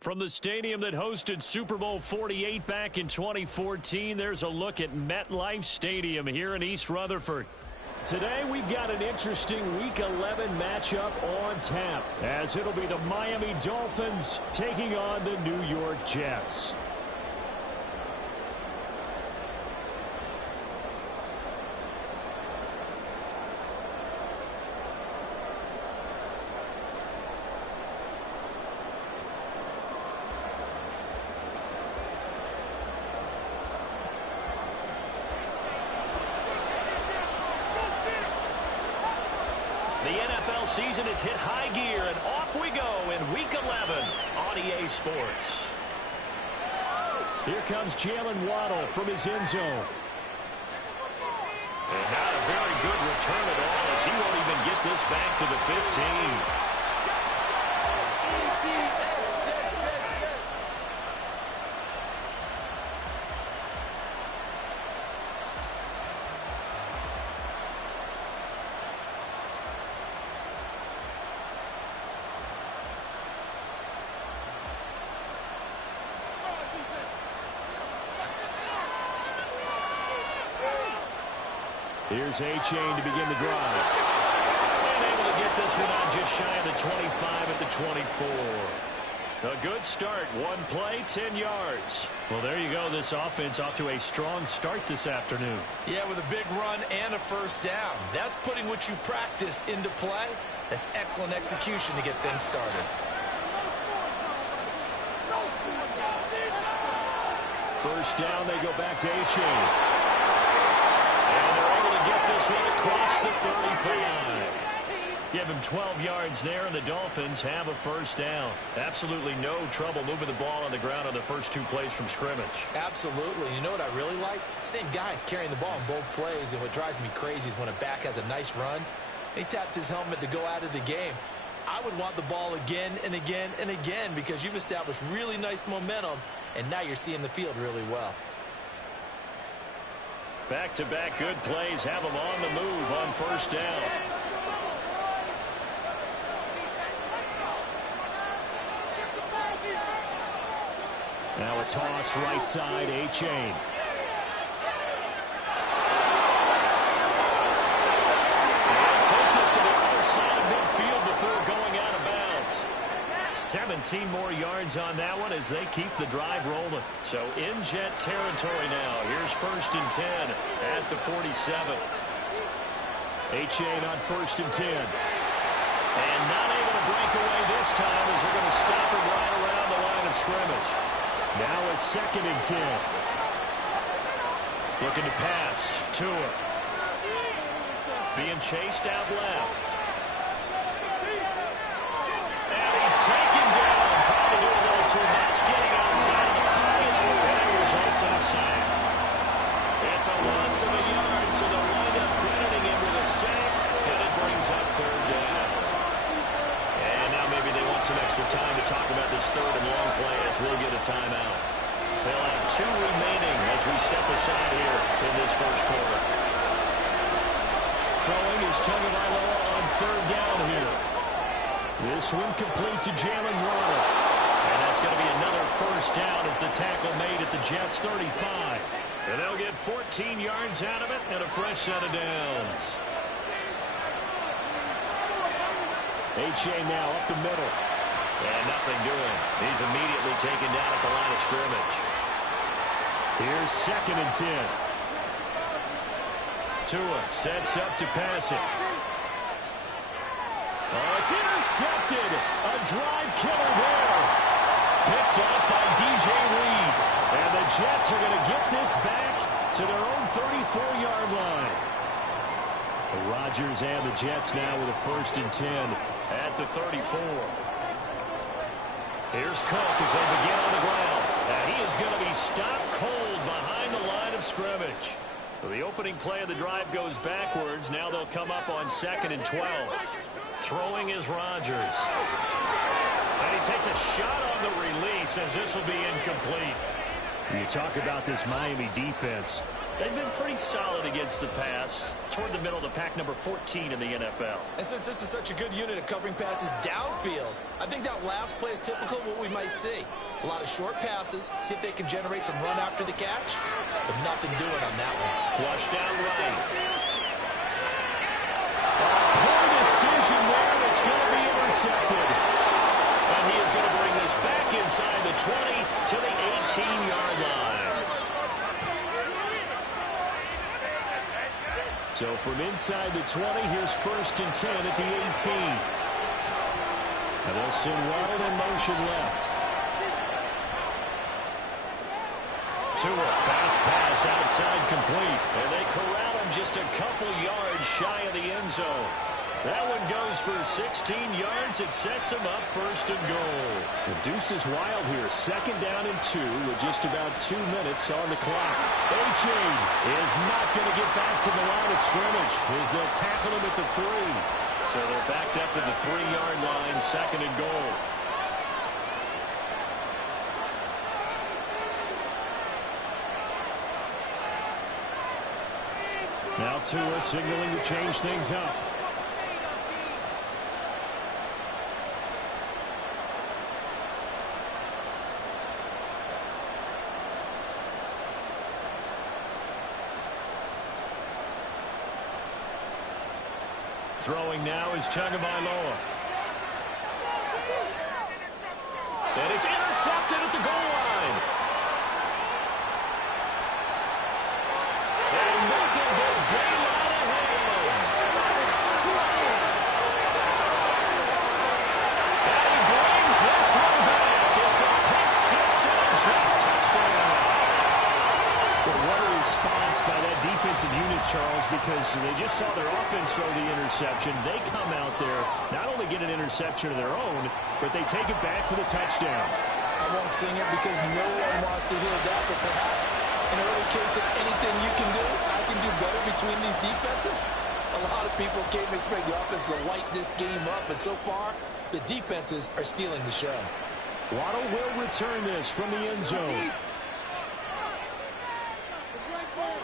From the stadium that hosted Super Bowl 48 back in 2014, there's a look at MetLife Stadium here in East Rutherford. Today we've got an interesting Week 11 matchup on tap, as it'll be the Miami Dolphins taking on the New York Jets. The NFL season has hit high gear, and off we go in Week 11 on EA Sports. Here comes Jalen Waddle from his end zone. And not a very good return at all, as he won't even get this back to the 15. Here's A-Chain to begin the drive. And able to get this one out just shy of the 25 at the 24. A good start. One play, 10 yards. Well, there you go. This offense off to a strong start this afternoon. Yeah, with a big run and a first down. That's putting what you practice into play. That's excellent execution to get things started. First down, they go back to A-Chain. And they're able to get this one across the 35. Give him 12 yards there, and the Dolphins have a first down. Absolutely no trouble moving the ball on the ground on the first two plays from scrimmage. Absolutely. You know what I really like? Same guy carrying the ball in both plays, and what drives me crazy is when a back has a nice run, he taps his helmet to go out of the game. I would want the ball again and again and again because you've established really nice momentum, and now you're seeing the field really well. Back-to-back good plays have them on the move on first down. Now a toss right side, A-Chain. Take this to the other side of midfield before going out of bounds. 17 more yards on that one as they keep the drive rolling. So in Jet territory now. Here's first and 10 at the 47. A-Chain on first and 10. And not able to break away this time as they're going to stop him right around the line of scrimmage. Now a second and 10. Looking to pass. Tua. Being chased out left. And he's taken down. Trying to do a little too much. Getting outside the pocket. That results in a sack. It's a loss of a yard, so they'll wind up crediting him with a sack, and it brings up third down. And now maybe they want some extra time to talk about this third and long play as we'll get a timeout. They'll have 2 remaining as we step aside here in this first quarter. Throwing is Tagovailoa on third down here. This one complete to Jalen Waddle. And that's going to be another first down as the tackle made at the Jets' 35. And they'll get 14 yards out of it and a fresh set of downs. A-Chain now up the middle. And nothing doing. He's immediately taken down at the line of scrimmage. Here's second and 10. Tua sets up to pass it. Oh, it's intercepted. A drive killer there. Picked off by DJ Reed. And the Jets are going to get this back to their own 34-yard line. The Rodgers and the Jets now with a first and 10 at the 34. Here's Cook as they begin on the ground. And he is going to be stopped cold behind the line of scrimmage. So the opening play of the drive goes backwards. Now they'll come up on second and 12. Throwing is Rodgers. And he takes a shot on the release as this will be incomplete. You talk about this Miami defense. They've been pretty solid against the pass toward the middle of the pack, number 14 in the NFL. And since this is such a good unit of covering passes downfield, I think that last play is typical of what we might see. A lot of short passes, see if they can generate some run after the catch, but nothing doing on that one. Flush down right. Poor decision there, and it's going to be intercepted. And he is going to bring this back inside the 20 to the 18-yard line. So from inside the 20, here's 1st and 10 at the 18. And they'll send Waddle in motion left. Tua, fast pass outside complete. And they corral him just a couple yards shy of the end zone. That one goes for 16 yards. It sets him up 1st and goal. The deuce is wild here. 2nd down and 2 with just about 2 minutes on the clock. A-Chain is not going to get back to the line of scrimmage as they'll tackle him at the 3. So they're backed up to the 3-yard line, 2nd and goal. Now Tua signaling to change things up. Throwing now is Tagovailoa. And it's intercepted at the goal line. And nothing but daylight ahead. And he brings this one back. It's a pick 6 and a drop touchdown. But what a response by that defensive unit, Charles, because they just saw their offense throw the interception. They come out there, not only get an interception of their own, but they take it back for the touchdown. I won't sing it because no one wants to hear that, but perhaps in an early case of anything you can do, I can do better between these defenses. A lot of people can't expect the offense to light this game up, and so far, the defenses are stealing the show. Waddle will return this from the end zone.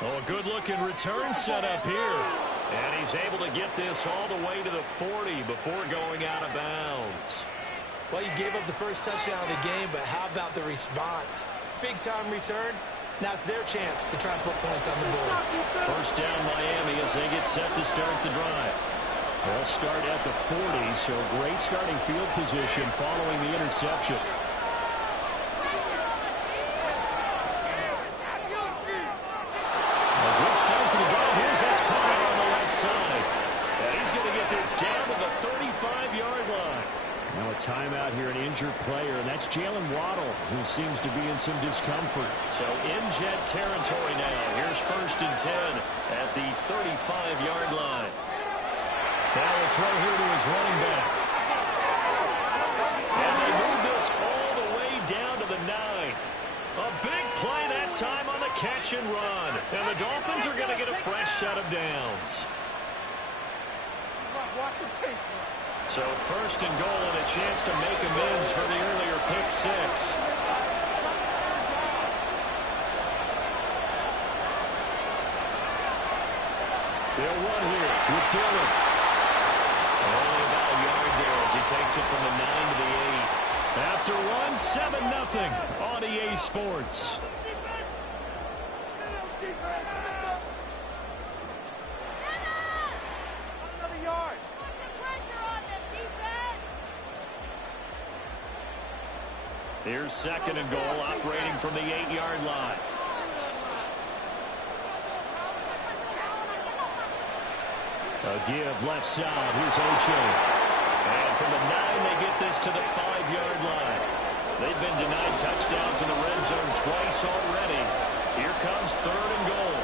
Oh, a good-looking return set up here. And he's able to get this all the way to the 40 before going out of bounds. Well, you gave up the first touchdown of the game, but how about the response? Big-time return. Now it's their chance to try and put points on the board. 1st down Miami as they get set to start the drive. They'll start at the 40, so great starting field position following the interception. Now a timeout here, an injured player, and that's Jalen Waddle, who seems to be in some discomfort. So in jet territory now. Here's 1st and 10 at the 35-yard line. Now a throw here to his running back. And they move this all the way down to the 9. A big play that time on the catch and run. And the Dolphins are going to get a fresh set of downs. So 1st and goal and a chance to make amends for the earlier pick 6. They'll run here with Dillon. Only about a yard there as he takes it from the 9 to the 8. After one, 7-0 on EA Sports. Here's 2nd and goal, operating from the 8-yard line. A give left side. Here's A-Chain. And from the 9, they get this to the 5-yard line. They've been denied touchdowns in the red zone twice already. Here comes 3rd and goal.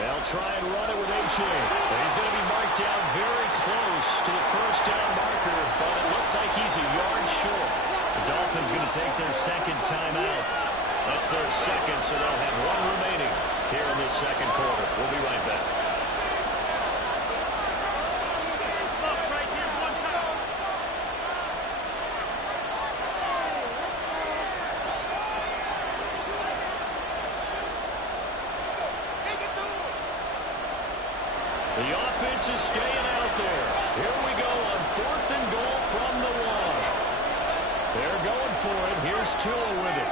They'll try and run it with A-Chain. He's going to be marked down very close to the 1st down marker, but it looks like he's a yard short. The Dolphins going to take their 2nd timeout. That's their 2nd, so they'll have 1 remaining here in this 2nd quarter. We'll be right back. defense is staying out there. Here we go on 4th and goal from the 1. They're going for it. Here's Tua with it.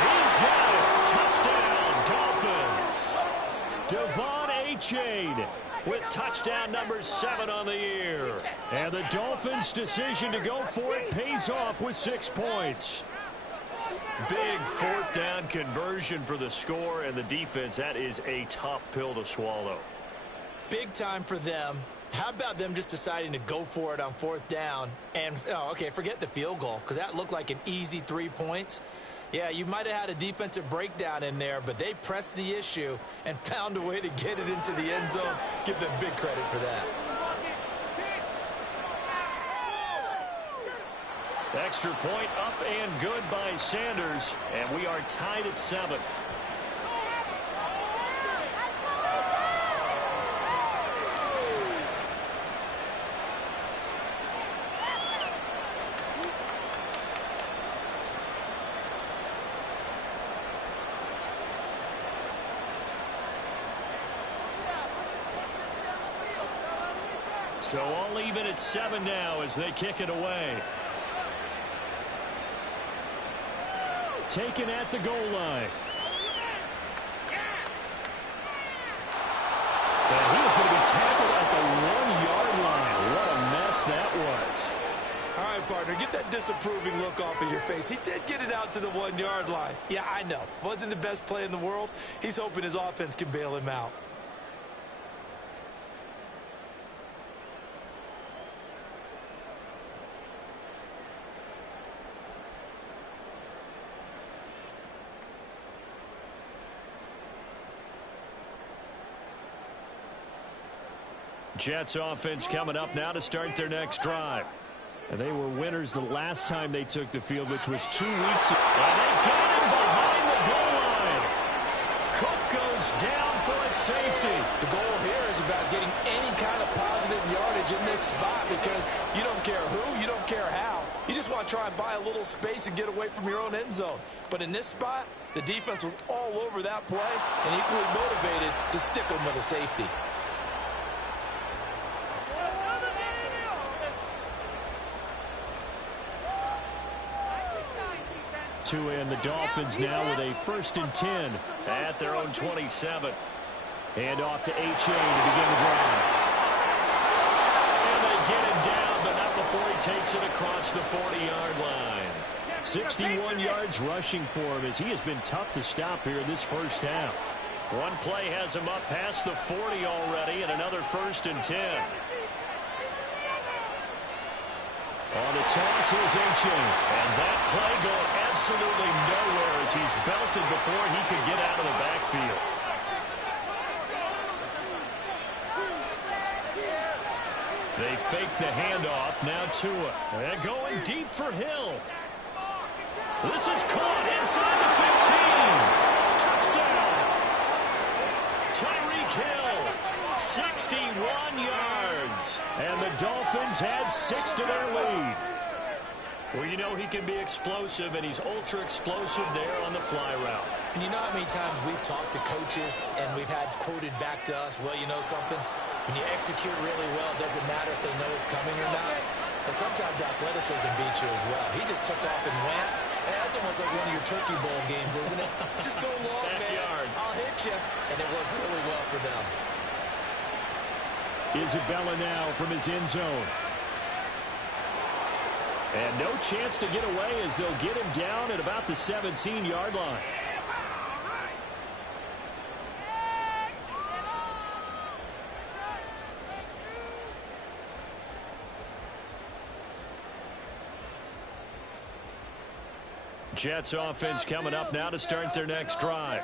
He's got it. Touchdown, Dolphins. Devon Achane with touchdown number 7 on the year. And the Dolphins' decision to go for it pays off with 6 points. Big 4th down conversion for the score, and the defense, that is a tough pill to swallow. Big time for them. How about them just deciding to go for it on 4th down? And, okay, forget the field goal, because that looked like an easy 3 points. Yeah, you might have had a defensive breakdown in there, but they pressed the issue and found a way to get it into the end zone. Give them big credit for that. Extra point up and good by Sanders, and we are tied at 7. So all even at 7 now as they kick it away. Taken at the goal line. And he is going to be tackled at the 1-yard line. What a mess that was. All right, partner, get that disapproving look off of your face. He did get it out to the 1-yard line. Yeah, I know. Wasn't the best play in the world. He's hoping his offense can bail him out. Jets offense coming up now to start their next drive. And they were winners the last time they took the field, which was 2 weeks ago. And they got him behind the goal line. Cook goes down for a safety. The goal here is about getting any kind of positive yardage in this spot because you don't care who, you don't care how. You just want to try and buy a little space and get away from your own end zone. But in this spot, the defense was all over that play and equally motivated to stick them with a safety. And the Dolphins now with a 1st and 10 at their own 27. Hand off to Achane to begin the drive. And they get him down, but not before he takes it across the 40-yard line. 61 yards rushing for him as he has been tough to stop here in this first half. One play has him up past the 40 already, and another 1st and 10. On the toss, here's Achane. And that play going absolutely nowhere as he's belted before he could get out of the backfield. They fake the handoff. Now Tua. And going deep for Hill. This is caught inside the 15. Touchdown. Tyreek Hill. 61 yards. And the Dolphins had 6 to their lead. Well, you know he can be explosive, and he's ultra-explosive there on the fly route. And you know how many times we've talked to coaches and we've had quoted back to us, well, you know something? When you execute really well, it doesn't matter if they know it's coming or not. But sometimes athleticism beats you as well. He just took off and went. Hey, that's almost like one of your Turkey Bowl games, isn't it? Just go long, Backyard. Man. I'll hit you. And it worked really well for them. Isabella now from his end zone. And no chance to get away as they'll get him down at about the 17-yard line. Jets offense coming up now to start their next drive.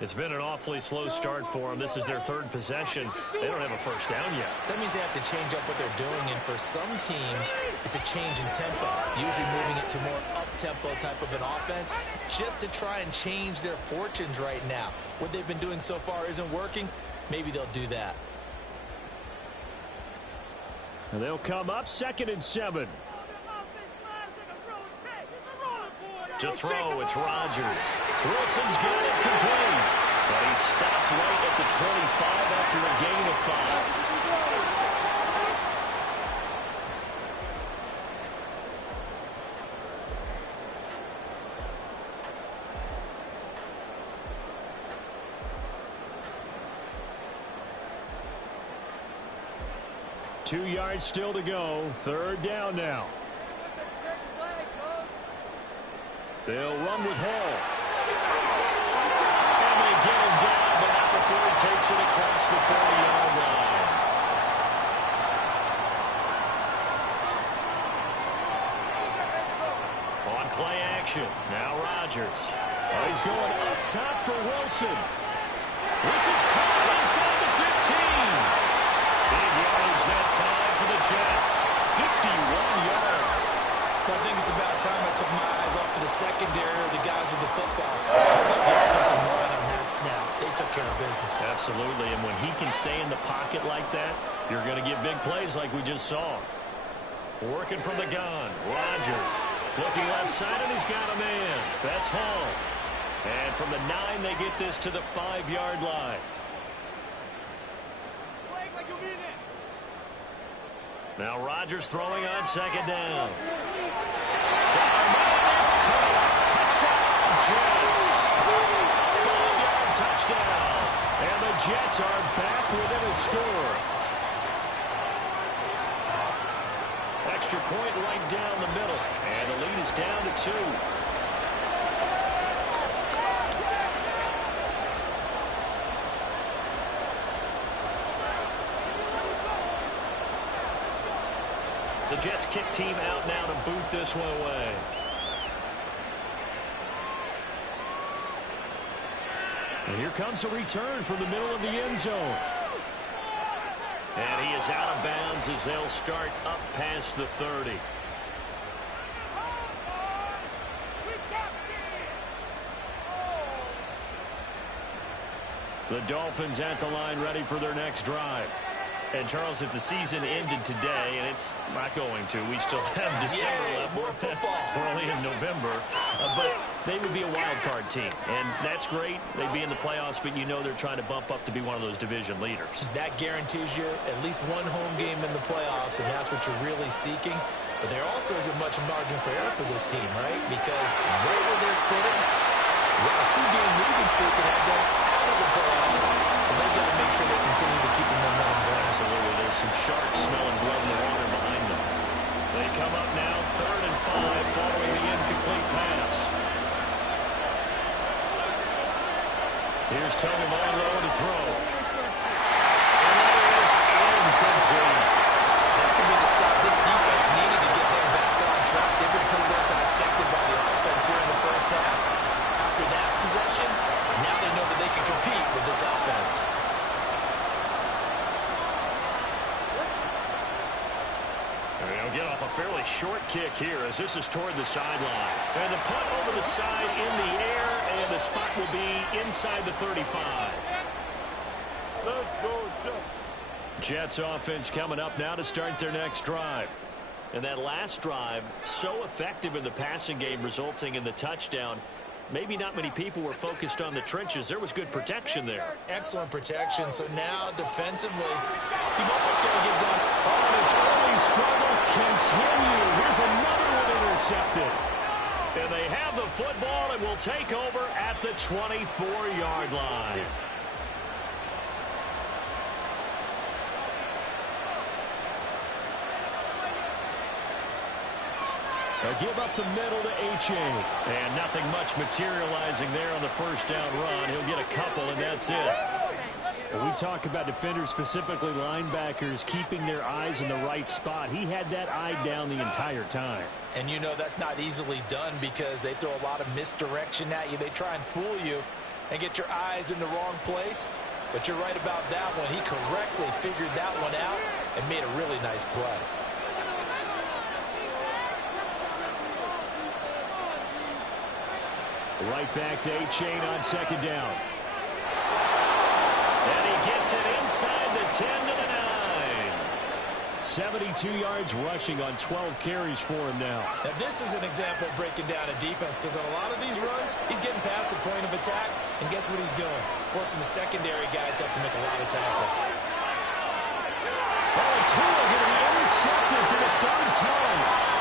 It's been an awfully slow start for them. This is their 3rd possession. They don't have a 1st down yet. So that means they have to change up what they're doing, and for some teams, it's a change in tempo, usually moving it to more up-tempo type of an offense, just to try and change their fortunes right now. What they've been doing so far isn't working. Maybe they'll do that. And they'll come up 2nd and 7. To throw, it's Rodgers. Wilson's got it complete. But he stopped right at the 25 after a gain of 5. 2 yards still to go. Third down now. They'll run with Hall. And they get him down, but not before he takes it across the 40-yard line. On play action. Now Rodgers. Oh, he's going up top for Wilson. This is caught inside the 15. Big yardage that time for the Jets. 51 yards. Well, I think it's about time I took my eyes off of the secondary or the guys with the football. How about the offensive line on that snap? They took care of business. Absolutely, and when he can stay in the pocket like that, you're going to get big plays like we just saw. Working from the gun, Rodgers. Looking left side, and he's got a man. That's Hall. And from the 9, they get this to the 5-yard line. Now Rodgers throwing on second down. Touchdown, Jets. 5-yard touchdown. And the Jets are back within a score. Extra point right down the middle. And the lead is down to 2. The Jets kick team out now to boot this one away. And here comes a return from the middle of the end zone. And he is out of bounds as they'll start up past the 30. The Dolphins at the line ready for their next drive. And, Charles, if the season ended today, and it's not going to, we still have December left. More football. We're only in November. But they would be a wild card team. And that's great. They'd be in the playoffs, but you know they're trying to bump up to be one of those division leaders. That guarantees you at least one home game in the playoffs, and that's what you're really seeking. But there also isn't much margin for error for this team, right? Because right where they're sitting, a 2-game losing streak can have them out of the playoffs. So they've got to make sure they continue to keep the momentum going. Absolutely. There's some sharks smelling blood in the water behind them. They come up now, 3rd and 5, following the incomplete pass. Here's Tagovailoa to throw. And that is incomplete. That could be the stop this defense needed to get them back on track. They've been pretty well dissected by the offense here in the first half. After that possession, now they know that they can compete with this offense. They'll get off a fairly short kick here as this is toward the sideline. And the punt over the side in the air, and the spot will be inside the 35. Let's go, Jets offense coming up now to start their next drive. And that last drive, so effective in the passing game, resulting in the touchdown. Maybe not many people were focused on the trenches. There was good protection there. Excellent protection. So now defensively, you've almost got to get done. Oh, and his early struggles continue. Here's another one intercepted. And they have the football and will take over at the 24-yard line. They'll give up the middle to H.A. And nothing much materializing there on the first down run. He'll get a couple, and that's it. When we talk about defenders, specifically linebackers, keeping their eyes in the right spot, he had that eye down the entire time. And you know that's not easily done because they throw a lot of misdirection at you. They try and fool you and get your eyes in the wrong place. But you're right about that one. He correctly figured that one out and made a really nice play. Right back to A-Chain on second down. And he gets it inside the 10 to the 9. 72 yards rushing on 12 carries for him now. Now this is an example of breaking down a defense because on a lot of these runs, he's getting past the point of attack, and guess what he's doing? Forcing the secondary guys to have to make a lot of tackles. Oh, and Tua going to be intercepted for the 3rd time.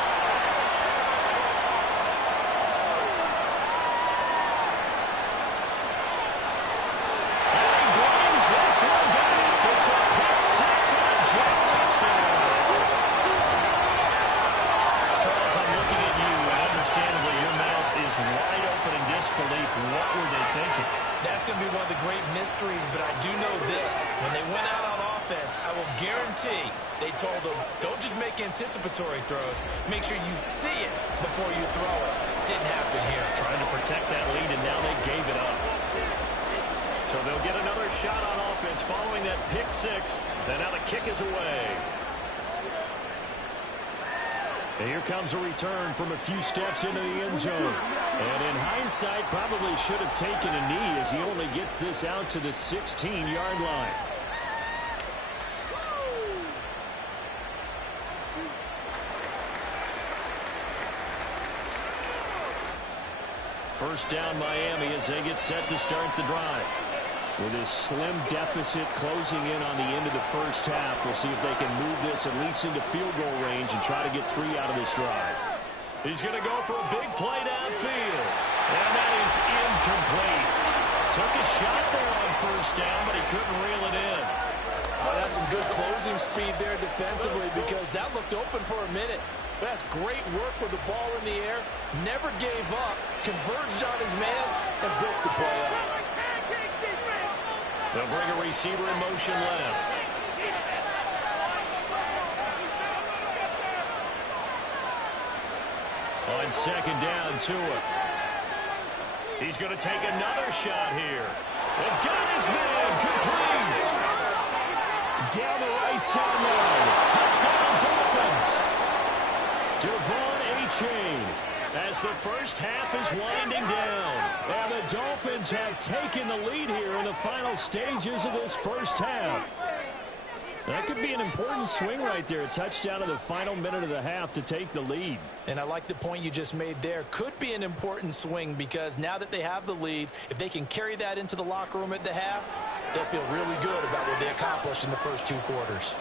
It's a pick six and a Jet touchdown. mysteries, but I do know this. When they went out on offense, I will guarantee they told them, don't just make anticipatory throws. Make sure you see it before you throw it. Didn't happen here. Trying to protect that lead, and now they gave it up. So they'll get another shot on offense following that pick six. And now the kick is away. And here comes a return from a few steps into the end zone. And in hindsight, probably should have taken a knee as he only gets this out to the 16-yard line. First down Miami as they get set to start the drive. With his slim deficit closing in on the end of the first half, we'll see if they can move this at least into field goal range and try to get 3 out of this drive. He's going to go for a big play downfield. And that is incomplete. Took a shot there on first down, but he couldn't reel it in. That's some good closing speed there defensively because that looked open for a minute. That's great work with the ball in the air. Never gave up, converged on his man, and broke the play up. They'll bring a receiver in motion left. On second down, Tua. He's going to take another shot here. And got his man complete. Down the right sideline. Touchdown, Dolphins. Devon Achane. As the first half is winding down. And the Dolphins have taken the lead here in the final stages of this first half. That could be an important swing right there. A touchdown in the final minute of the half to take the lead. And I like the point you just made there. Could be an important swing because now that they have the lead, if they can carry that into the locker room at the half, they'll feel really good about what they accomplished in the first 2 quarters.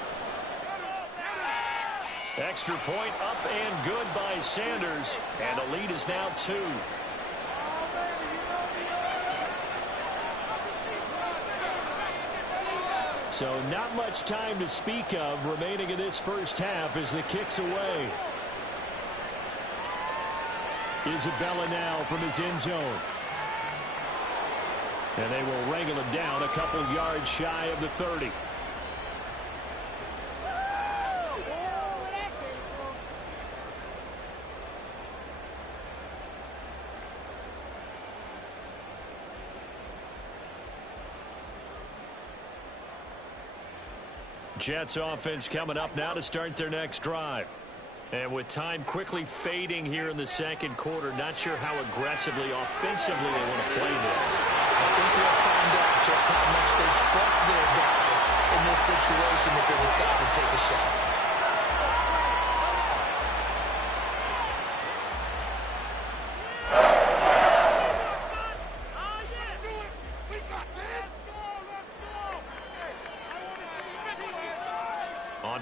Extra point up and good by Sanders. And the lead is now 2. So not much time to speak of remaining in this first half as the kick's away. Isabella now from his end zone. And they will wrangle him down a couple yards shy of the 30. Jets offense coming up now to start their next drive. And with time quickly fading here in the second quarter, not sure how aggressively, offensively they want to play this. I think we'll find out just how much they trust their guys in this situation if they decide to take a shot.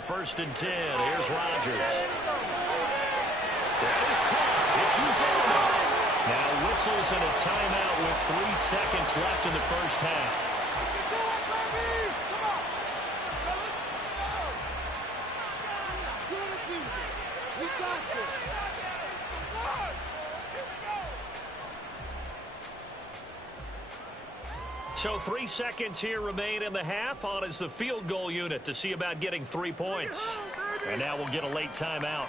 First and 10. Here's Rodgers. That is caught. It's Uzomah. Now whistles and a timeout with 3 seconds left in the first half. We got this. So 3 seconds here remain in the half. On is the field goal unit to see about getting 3 points. And now we'll get a late timeout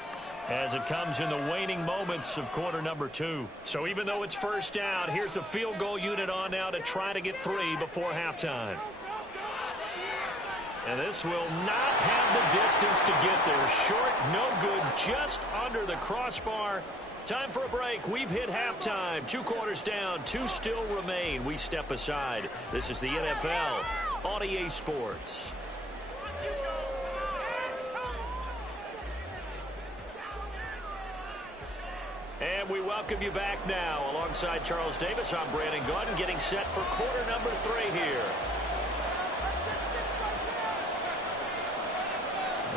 as it comes in the waning moments of quarter number 2. So even though it's first down, here's the field goal unit on now to try to get 3 before halftime. And this will not have the distance to get there. Short, no good, just under the crossbar. Time for a break. We've hit halftime. 2 quarters down. 2 still remain. We step aside. This is the NFL on EA Sports. And we welcome you back now. Alongside Charles Davis, I'm Brandon Gaudin, getting set for quarter number 3 here.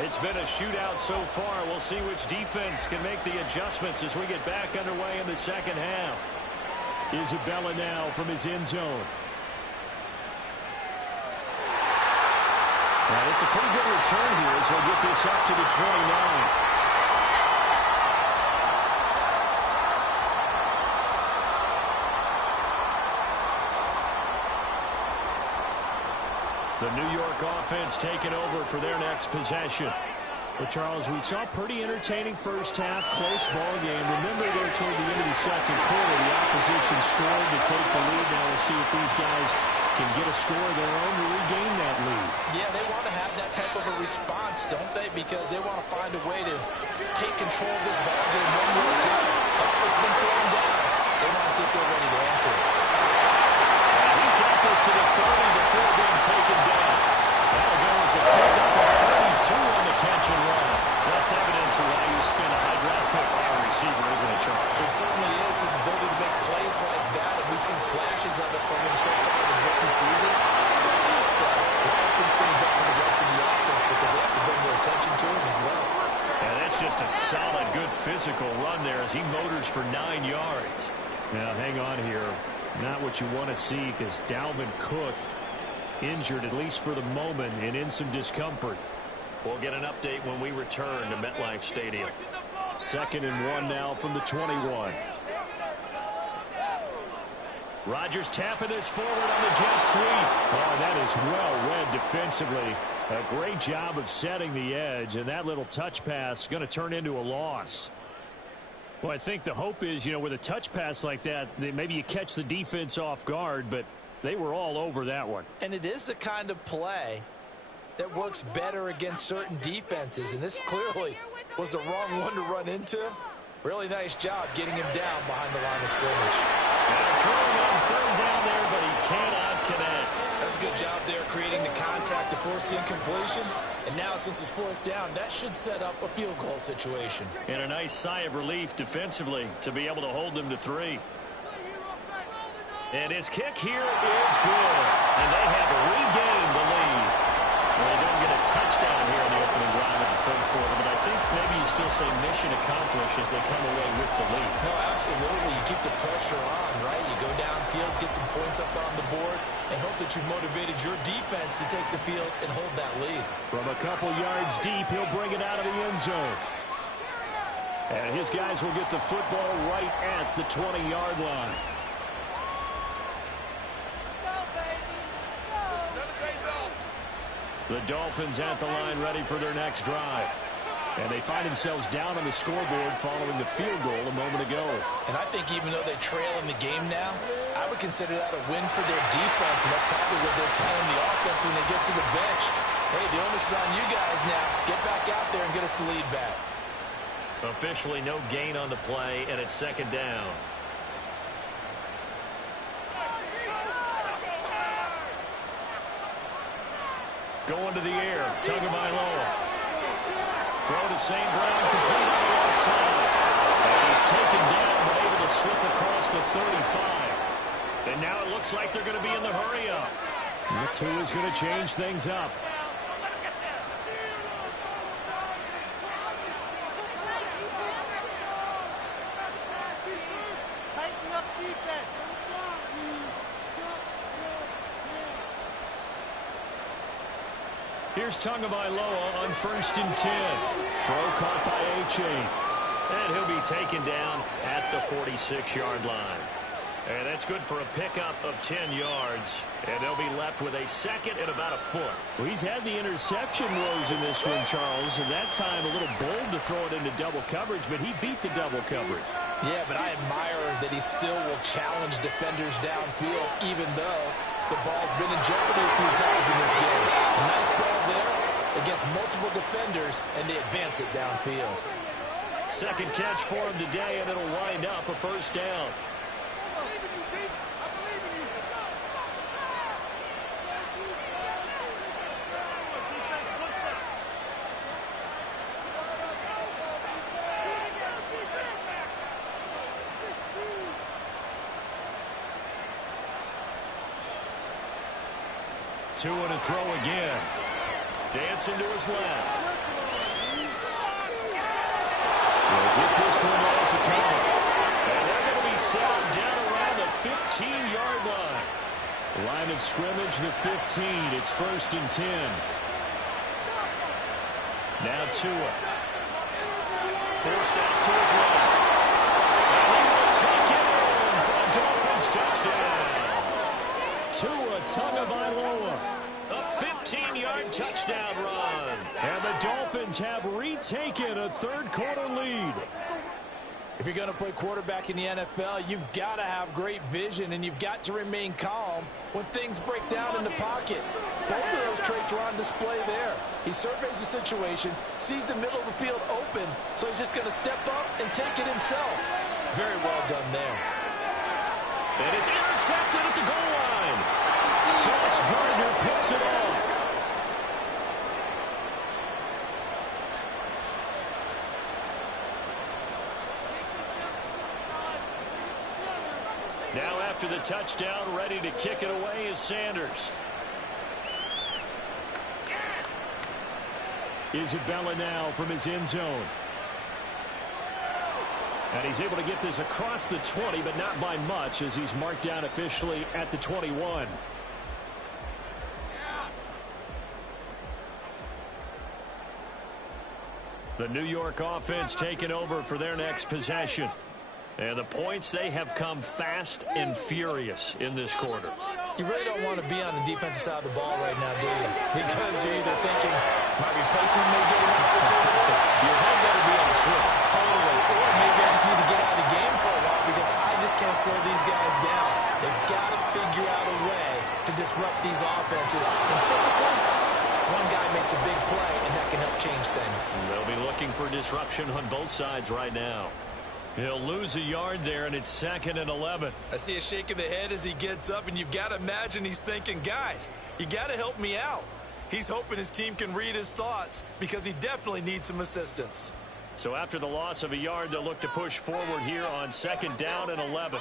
It's been a shootout so far. We'll see which defense can make the adjustments as we get back underway in the second half. Isabella now from his end zone. And it's a pretty good return here as they'll get this up to the 29. The New York offense taking over for their next possession. Well, Charles, we saw a pretty entertaining first half, close ball game. Remember there toward the end of the second quarter, the opposition scored to take the lead. Now we'll see if these guys can get a score of their own to regain that lead. Yeah, they want to have that type of a response, don't they? Because they want to find a way to take control of this ball game one more time. It's been thrown down. They want to see if they're ready to answer it. He's got this to the 30 before being taken down. That'll go as a pickup of 32 on the catch and run. That's evidence of why you spend a high draft pick on a receiver, isn't it, Charles? It certainly is. His ability to make plays like that, and we've seen flashes of it from him so far in his rookie season. It opens things up for the rest of the offense because they have to bring more attention to him as well. And that's just a solid, good physical run there as he motors for 9 yards. Now, hang on here. Not what you want to see because Dalvin Cook injured, at least for the moment, and in some discomfort. We'll get an update when we return to MetLife Stadium. 2nd and 1 now from the 21. Rodgers tapping this forward on the jet sweep. Oh, that is well read defensively. A great job of setting the edge, and that little touch pass is going to turn into a loss. Well, I think the hope is, with a touch pass like that, maybe you catch the defense off guard, but they were all over that one. And it is the kind of play that works better against certain defenses, and this clearly was the wrong one to run into. Really nice job getting him down behind the line of scrimmage. And throwing on 3rd down there, but he cannot connect. That's a good job there creating the contact to force the incompletion. And now, since it's 4th down, that should set up a field goal situation. And a nice sigh of relief defensively to be able to hold them to 3. And his kick here is good. And they have regained the lead. Well, they don't get a touchdown here in the opening drive of the 3rd quarter, but I think maybe you still say mission accomplished as they come away with the lead. No, absolutely. You keep the pressure on, right? You go downfield, get some points up on the board, and hope that you've motivated your defense to take the field and hold that lead. From a couple yards deep, he'll bring it out of the end zone. And his guys will get the football right at the 20-yard line. The Dolphins at the line ready for their next drive. And they find themselves down on the scoreboard following the field goal a moment ago. And I think even though they trail in the game now, I would consider that a win for their defense, and that's probably what they're telling the offense when they get to the bench. Hey, the onus is on you guys now. Get back out there and get us the lead back. Officially no gain on the play, and it's 2nd down. Going to the air, Tagovailoa. Throw to St. Brown, complete on the left side. And he's taken down, but able to slip across the 35. And now it looks like they're going to be in the hurry-up. That's who is going to change things up. Here's Tagovailoa on 1st and 10. Throw caught by A-Chain. And he'll be taken down at the 46-yard line. And that's good for a pickup of 10 yards. And they'll be left with a 2nd and about a foot. Well, he's had the interception woes in this one, Charles. And that time a little bold to throw it into double coverage, but he beat the double coverage. Yeah, but I admire that he still will challenge defenders downfield, even though the ball's been in jeopardy a few times in this game. A nice ball there against multiple defenders, and they advance it downfield. 2nd catch for him today, and it'll wind up a 1st down. Two and a throw again. Dancing to his left. Will get this one as a cover. And they're going to be settled down around the 15-yard line. Line of scrimmage, the 15. It's 1st and 10. Now Tua. Forced out to his left. And he will take it in for a Dolphins touchdown. Tua Tagovailoa A 15-yard touchdown run. And the Dolphins have retaken a third-quarter lead. If you're going to play quarterback in the NFL, you've got to have great vision, and you've got to remain calm when things break down in the pocket. Both of those traits are on display there. He surveys the situation, sees the middle of the field open, so he's just going to step up and take it himself. Very well done there. And it's intercepted at the goal line. Sauce Gardner picks it off. Now after the touchdown, ready to kick it away is Sanders. Isabella now from his end zone. And he's able to get this across the 20, but not by much, as he's marked down officially at the 21. The New York offense taking over for their next possession. And the points, they have come fast and furious in this quarter. You really don't want to be on the defensive side of the ball right now, do you? Because you're either thinking, my replacement may get an opportunity. Your head better be on the switch. Totally. Or maybe I just need to get out of the game for a while because I just can't slow these guys down. They've got to figure out a way to disrupt these offenses. And typically, one guy makes a big play, and that can help change things. They'll be looking for disruption on both sides right now. He'll lose a yard there, and it's 2nd and 11. I see a shake of the head as he gets up, and you've got to imagine he's thinking, guys, you got to help me out. He's hoping his team can read his thoughts because he definitely needs some assistance. So after the loss of a yard, they'll look to push forward here on 2nd down and 11.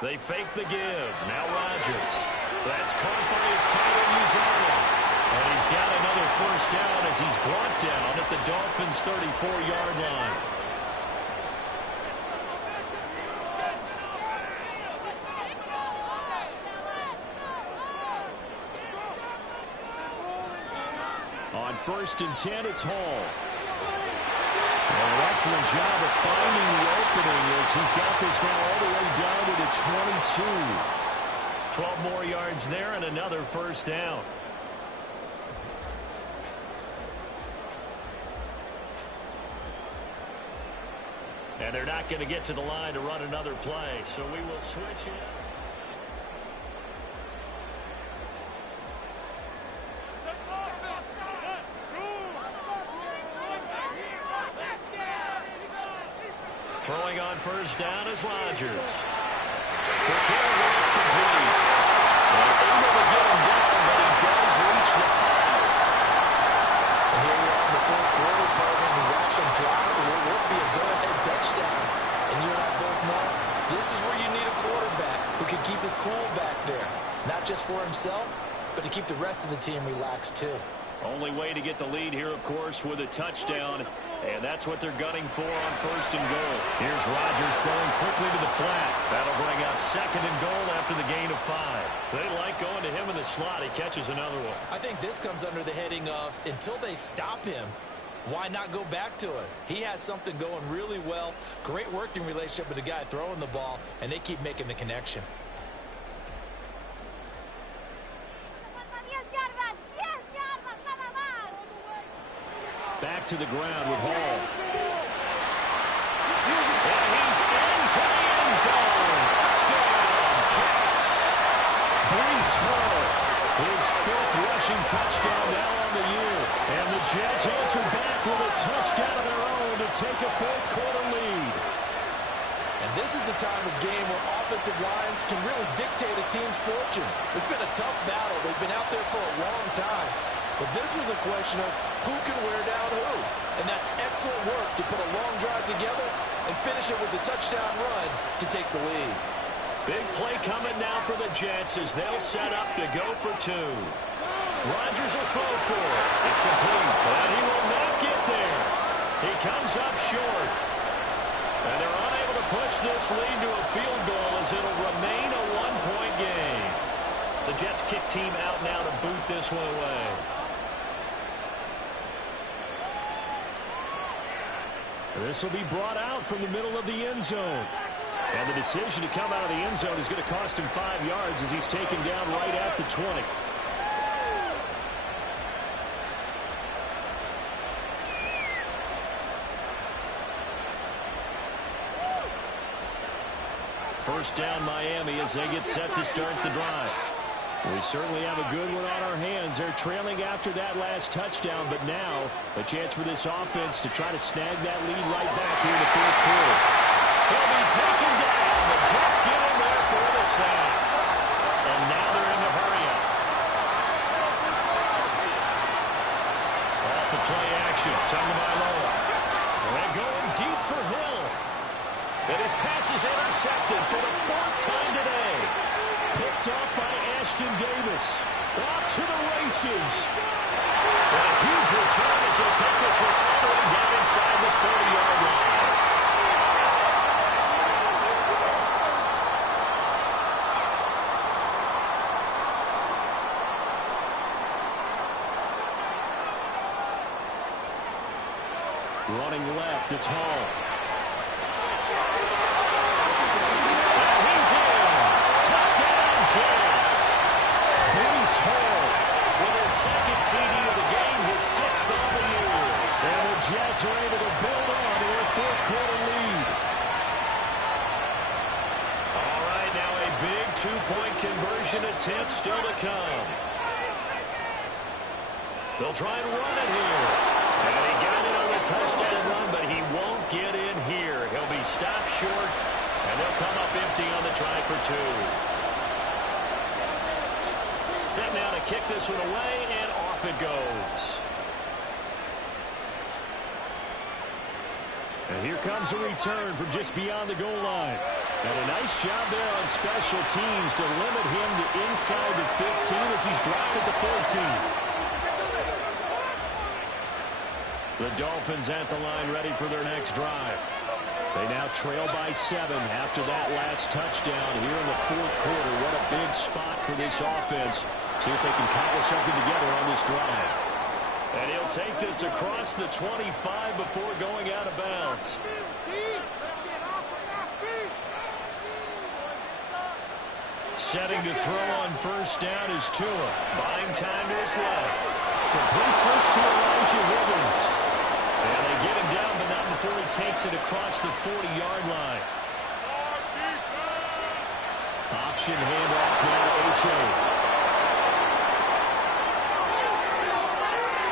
They fake the give. Now Rodgers. That's caught by his tight end, Uzomah. And he's got another first down as he's brought down at the Dolphins' 34-yard line. On 1st and 10, it's Hall. And an excellent job of finding the opening as he's got this now all the way down to the 22. 12 more yards there and another first down. And they're not going to get to the line to run another play, so we will switch it. Throwing on first down is Rodgers. The carry is complete. They're able to get him down, but he does reach the 5. And here we are in the 4th quarter, partner, and watch him drive. It will be a go-ahead touchdown. And you and I both know this is where you need a quarterback who can keep his cool back there. Not just for himself, but to keep the rest of the team relaxed too. Only way to get the lead here, of course, with a touchdown. And that's what they're gunning for on 1st and goal. Here's Rodgers throwing quickly to the flat. That'll bring up 2nd and goal after the gain of 5. They like going to him in the slot. He catches another one. I think this comes under the heading of until they stop him, why not go back to it? He has something going really well. Great working relationship with the guy throwing the ball, and they keep making the connection. Back to the ground with Hall. And he's into the end zone. Touchdown, Jets. Breece Hall, his 5th rushing touchdown now on the year. And the Jets answer back with a touchdown of their own to take a 4th quarter lead. And this is the time of game where offensive lines can really dictate a team's fortunes. It's been a tough battle. They've been out there for a long time. But this was a question of who can wear down who. And that's excellent work to put a long drive together and finish it with a touchdown run to take the lead. Big play coming now for the Jets as they'll set up to go for 2. Rodgers will throw for it. It's complete, but he will not get there. He comes up short. And they're unable to push this lead to a field goal as it'll remain a 1-point game. The Jets kick team out now to boot this one away. This will be brought out from the middle of the end zone. And the decision to come out of the end zone is going to cost him 5 yards as he's taken down right at the 20. First down Miami as they get set to start the drive. We certainly have a good one on our hands. They're trailing after that last touchdown, but now a chance for this offense to try to snag that lead right back here in the fourth quarter. He'll be taken down. The Jets get in there for the sack. And now they're in the hurry-up. Off the play action. Tagovailoa. They're going deep for Hill. And his pass is intercepted for the fourth time today. Picked off by Ashton Davis. Off to the races. And a huge return as he'll take this one all the way down inside the 30-yard line. Running left, it's Hall. And he's in. Touchdown, Jets. Breece Hall With his second TD of the game, his sixth on the year. and the Jets are able to build on to their fourth quarter lead. All right, now a big two-point conversion attempt still to come. They'll try and run it here. And he got it on the touchdown run, but he won't get in here. He'll be stopped short, and they'll come up empty on the try for two. Set now to kick this one away, and off it goes. And here comes a return from just beyond the goal line. And a nice job there on special teams to limit him to inside the 15 as he's dropped at the 14. The Dolphins at the line ready for their next drive. They now trail by 7 after that last touchdown here in the fourth quarter. What a big spot for this offense. See if they can cobble something together on this drive. And he'll take this across the 25 before going out of bounds. Setting to throw on first down is Tua. Buying time to his left. Completes this to Elijah Higgins. And they get him down, but not before he takes it across the 40-yard line. Option handoff now to H.A.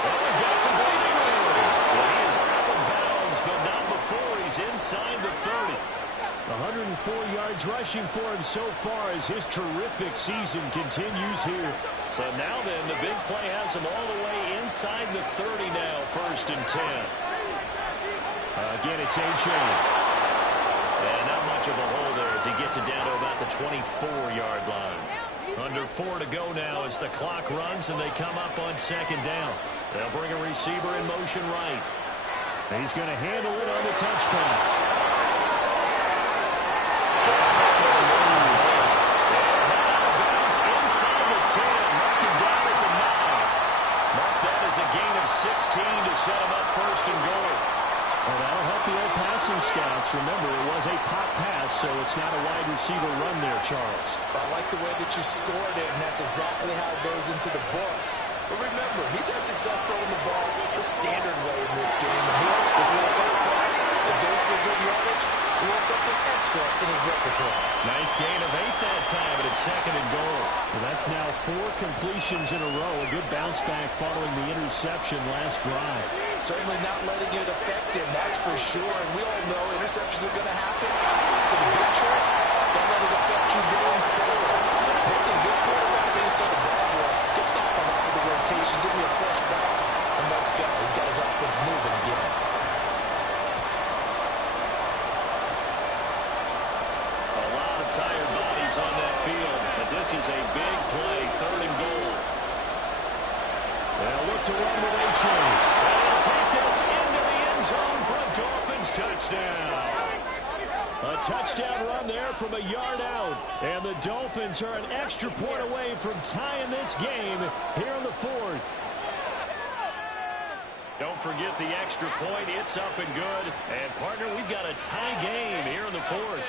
Oh, he's got some breathing room. Well, he is out of bounds, but not before he's inside the 30. 104 yards rushing for him so far as his terrific season continues here. So now then, the big play has him all the way inside the 30 now, first and 10. Again, it's A-Chain. And not much of a hole there as he gets it down to about the 24-yard line. Under 4 to go now as the clock runs and they come up on second down. They'll bring a receiver in motion right. He's going to handle it on the touch pass. A gain of 16 to set him up first and goal. Well, that'll help the old passing stats. Remember, it was a pop pass, so it's not a wide receiver run there, Charles. I like the way that you scored it, and that's exactly how it goes into the books. But remember, he's had success throwing the ball the standard way in this game. And here, this little tight pass, it goes for good yardage. He wants something extra in his repertoire. Nice gain of 8 that time, but it's second and goal. Well, that's now 4 completions in a row. A good bounce back following the interception last drive. Certainly not letting it affect him, that's for sure. And we all know interceptions are going to happen. So the big trick, don't let it affect you going forward. Most of the good quarterbacks are just on the ball boy. Get that one out of the rotation. Give me a fresh ball. And let's go. He's got his offense moving again. Tired bodies on that field, but this is a big play, third and goal. They'll look to run with A-Chain. And he'll take this into the end zone for a Dolphins touchdown. A touchdown run there from a yard out. And the Dolphins are an extra point away from tying this game here in the fourth. Don't forget the extra point. It's up and good. And, partner, we've got a tie game here in the fourth.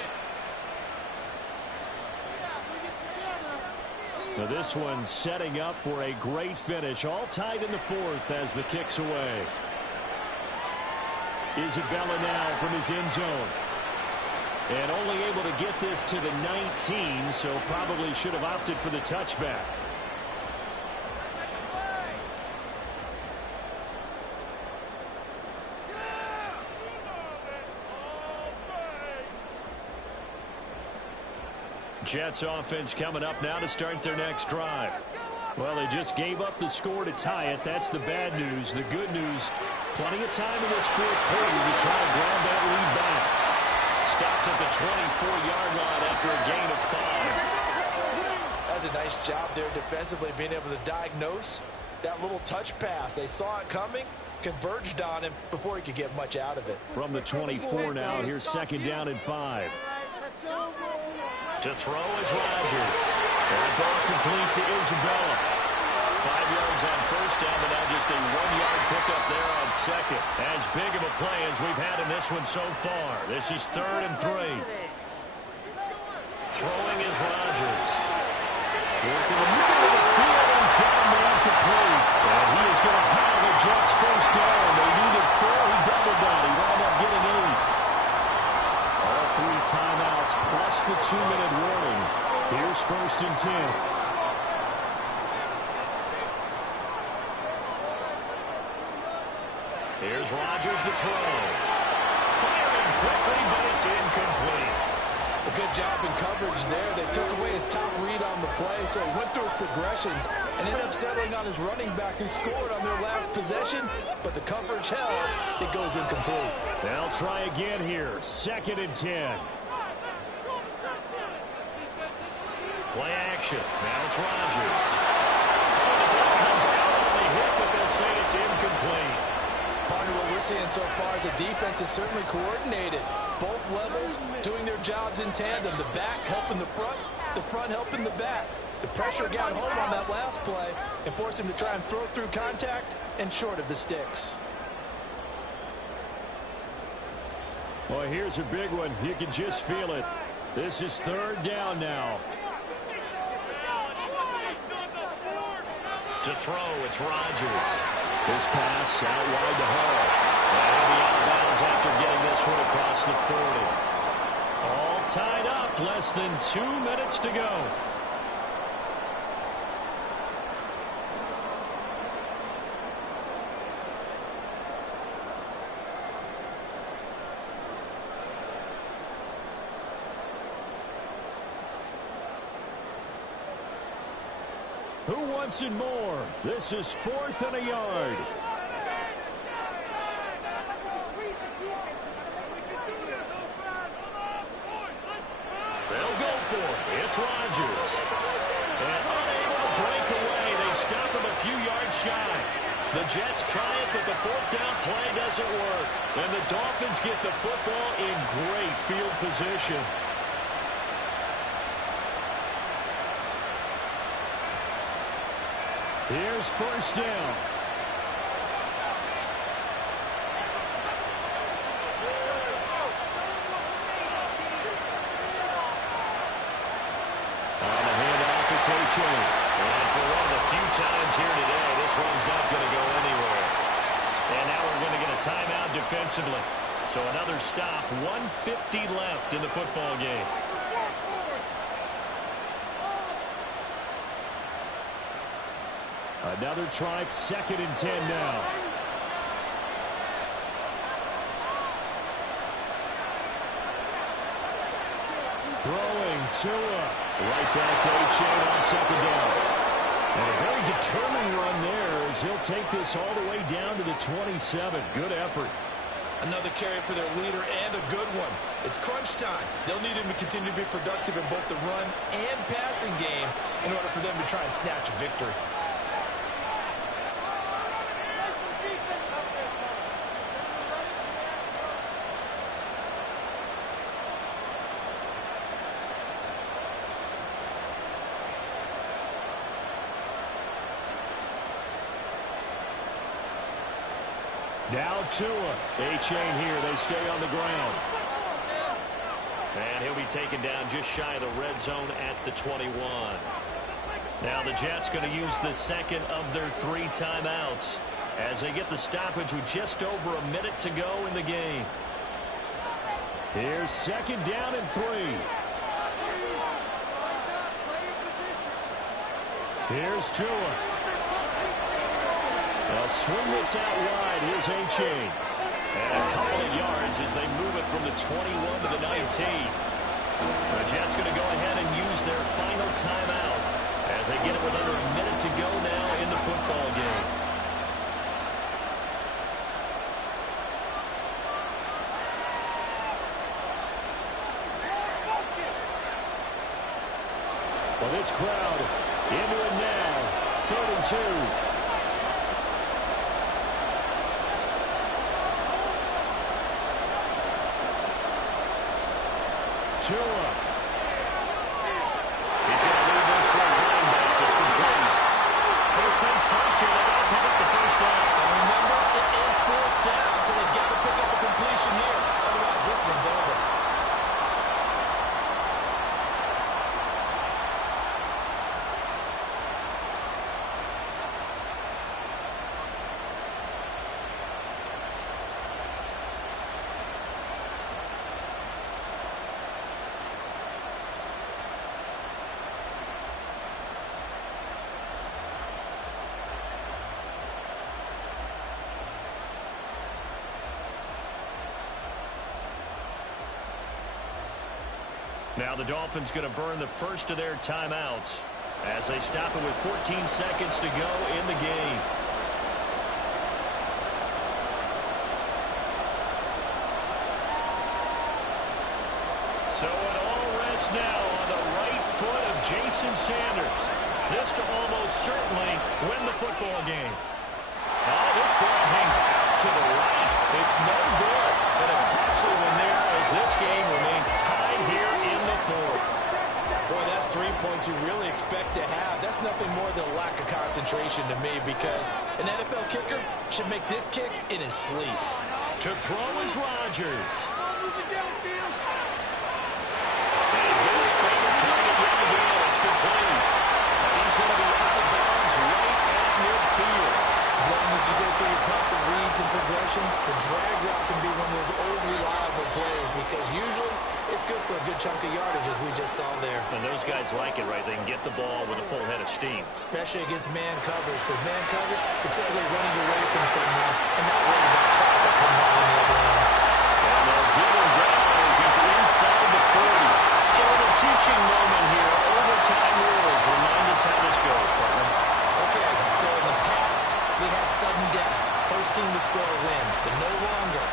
Now this one setting up for a great finish. All tied in the fourth as the kick's away. Isabella now from his end zone. And only able to get this to the 19, so probably should have opted for the touchback. Jets offense coming up now to start their next drive. Well, they just gave up the score to tie it. That's the bad news. The good news, plenty of time in this fourth quarter to try to grab that lead back. Stopped at the 24-yard line after a gain of 5. That's a nice job there defensively, being able to diagnose that little touch pass. They saw it coming, converged on him before he could get much out of it. From the 24 now, here's second down and 5. To throw is Rodgers. That ball complete to Isabella. 5 yards on first down, but now just a 1-yard pickup there on second. As big of a play as we've had in this one so far. This is 3rd and 3. Throwing is Rodgers. Working the middle of the field, he's got a man complete. And he is going to have the Jets first down. They needed 4. He doubled down. He wound up getting 8. All 3 timeouts plus the 2-minute warning. Here's 1st and 10. Here's Rodgers to throw. Firing quickly, but it's incomplete. A good job in coverage there. They took away his top read on the play, so he went through his progressions and ended up settling on his running back who scored on their last possession, but the coverage held. It goes incomplete. They'll try again here. 2nd and 10. Play action. Now it's Rodgers. Oh, the ball comes out on the hit, but they'll say it's incomplete. Partner, what we're seeing so far is the defense is certainly coordinated. Both levels doing their jobs in tandem. The back helping the front helping the back. The pressure got home on that last play and forced him to try and throw through contact and short of the sticks. Well, here's a big one. You can just feel it. This is 3rd down now. To throw, it's Rodgers. This pass out wide to Hall. And he'll be out of bounds after getting this one across the 40. All tied up. Less than 2 minutes to go. Who wants it more? This is 4th and a yard. They'll go for it. It's Rodgers. And unable to break away. They stop him a few yards shy. The Jets try it, but the 4th down play doesn't work. And the Dolphins get the football in great field position. Here's 1st down. On the handoff, it's A-Chain. And for one of the few times here today, this one's not going to go anywhere. And now we're going to get a timeout defensively. So another stop, 1:50 left in the football game. Another try, 2nd and 10 now. Throwing Tua. Right back to A-Chain on 2nd down. And a very determined run there as he'll take this all the way down to the 27. Good effort. Another carry for their leader and a good one. It's crunch time. They'll need him to continue to be productive in both the run and passing game in order for them to try and snatch a victory. Now Tua. A-Chain here. They stay on the ground. And he'll be taken down just shy of the red zone at the 21. Now the Jets going to use the 2nd of their 3 timeouts as they get the stoppage with just over a minute to go in the game. Here's second down and 3. Here's Tua. They'll swing this out wide. Here's A-Chain. And a couple of yards as they move it from the 21 to the 19. The Jets going to go ahead and use their final timeout as they get it with under a minute to go now in the football game. Well, this crowd into it now. 3rd and 2. Tua. He's going to leave this for his running back. It's complete. First things first here. They've got to pick up the first down. And remember, it is 4th down, so they've got to pick up a completion here. Otherwise, this one's over. Now the Dolphins going to burn the first of their timeouts as they stop it with 14 seconds to go in the game. So it all rests now on the right foot of Jason Sanders. This to almost certainly win the football game. Oh, this ball hangs out to the right. It's no good. But a costly one there as this game remains tied here in the 4th. Boy, that's 3 points you really expect to have. That's nothing more than a lack of concentration to me because an NFL kicker should make this kick in his sleep. To throw is Rodgers. He's going to spin the target yet again. It's complete. And he's going to be out of bounds right at midfield. As long as you go through your proper reads and progressions, the drag route can be one of those old reliable plays because usually it's good for a good chunk of yardage as we just saw there. And those guys like it, right? They can get the ball with a full head of steam. Especially against man coverage. Because man coverage, it's typically running away from someone and not worried about traffic coming out on the other end. And they'll get him down as he's inside the 40. So a teaching moment here. Overtime rules. Remind us how this goes, partner. Okay, so in the past, we had sudden death. First team to score wins, but no longer.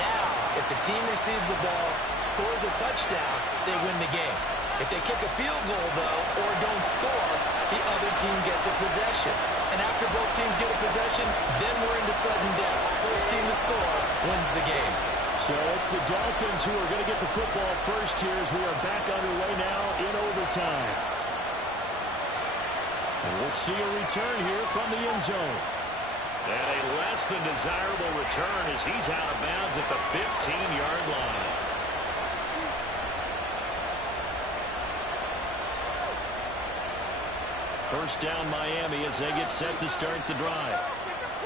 Now, if the team receives the ball, scores a touchdown, they win the game. If they kick a field goal, though, or don't score, the other team gets a possession. And after both teams get a possession, then we're into sudden death. First team to score wins the game. So it's the Dolphins who are going to get the football first here as we are back underway now in overtime. And we'll see a return here from the end zone. And a less than desirable return as he's out of bounds at the 15-yard line. First down Miami as they get set to start the drive.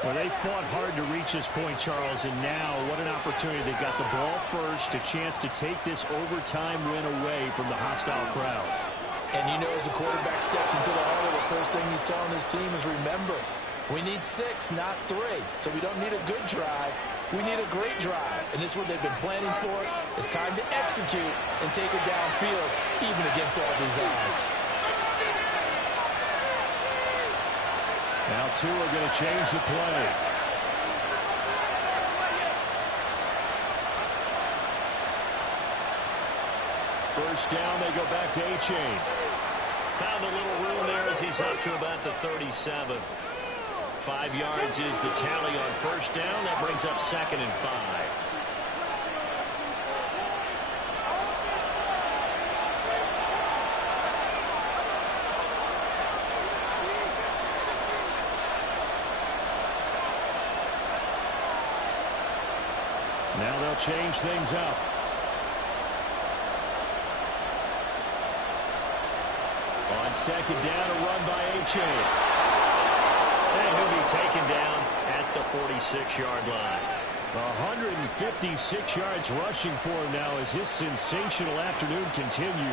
Well, they fought hard to reach this point, Charles, and now what an opportunity. They've got the ball first, a chance to take this overtime win away from the hostile crowd. And you know, as the quarterback steps into the huddle, the first thing he's telling his team is, remember, we need 6, not 3. So we don't need a good drive. We need a great drive. And this is what they've been planning for. It's time to execute and take it downfield, even against all these odds. Now Tua going to change the play. First down, they go back to A-Chain. Found a little room there as he's up to about the 37. 5 yards is the tally on first down. That brings up 2nd and 5. Now they'll change things up. On second down, a run by A-Chain. And he'll be taken down at the 46-yard line. 156 yards rushing for him now as his sensational afternoon continues.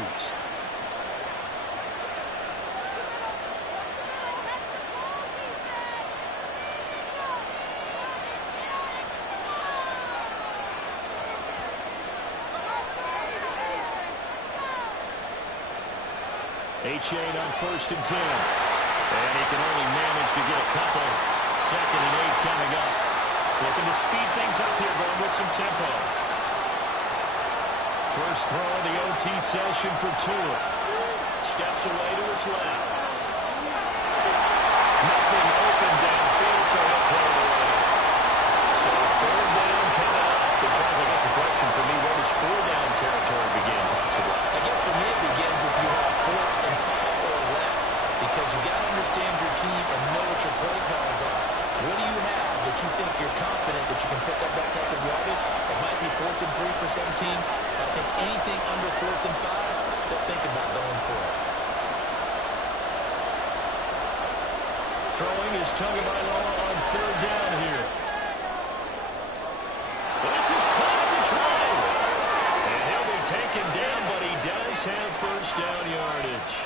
Achane on 1st and 10. And he can only manage to get a couple. 2nd and 8 coming up. Looking to speed things up here, going with some tempo. First throw of the OT session for Tua. Steps away to his left. Nothing open downfield, so he'll throw it away. So 3rd down coming up. But Charles, I guess the question for me, where does 4 down territory begin, possibly? I guess for me it begins if you have 4th and 5 or less, because you got to understand your team and know what your play calls are. What do you have that you think you're confident that you can pick up that type of yardage? It might be 4th and 3 for some teams. I think anything under 4th and 5, they'll think about going for it. Throwing is Tagovailoa on 3rd down here. This is caught at the 20. And he'll be taken down, but he does have 1st down yardage.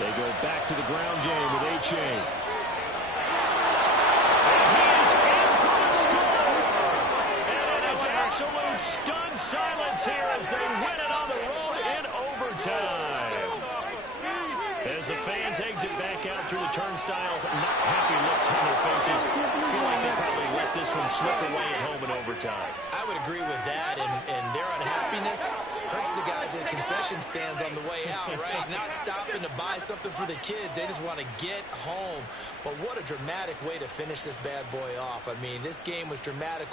They go back to the ground game with Achane. And he is in for a score. And it is absolute stunned silence here as they win it on the road in overtime. As the fans exit back out through the turnstiles, not happy looks on their faces. Feel like they probably let this one slip away at home in overtime. I would agree with that, and their unhappiness hurts the guys at concession stands on the way out, right? Not stopping to buy something for the kids. They just want to get home. But what a dramatic way to finish this bad boy off. I mean, this game was dramatic